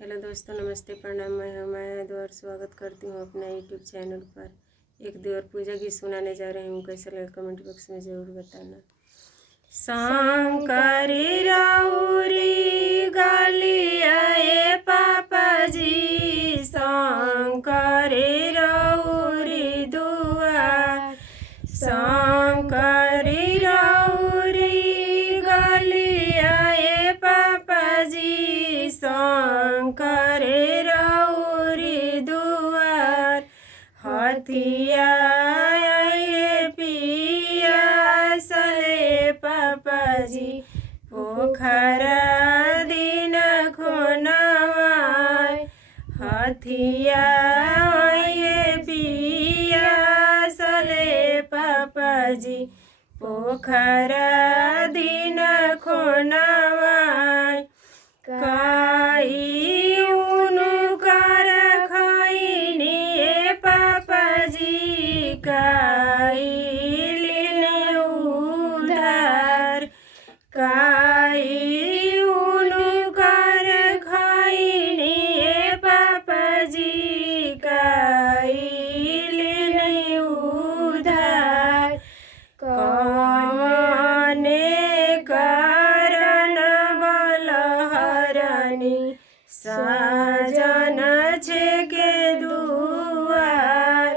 Hello दोस्तों, नमस्ते, प्रणाम। मैं हमारे द्वारा स्वागत करती हूँ अपना यूट्यूब चैनल पर। एक देवर पूजा गीत सुनाने जा रही हूँ। कैसा लगा कमेंट बॉक्स में ज़रूर बताना। शंकरी राउरी गालिया ए पापा जी, शंकरी राउरी दुआर, शंकरी राउरी गालिया ए पापा जी, शंकरी राउरी दुआर, हथिया पापाजी पोखरा दिन खोनवाय, हथिया पिया सले पापाजी पोखरा दिन खोनवाय, काई उनु कर खैनी ए पापाजी, काई काई उनु कर खैनी ए पापाजी, काई लेने उधार, कौने कारण बलहरनी साजन छे के दुआर,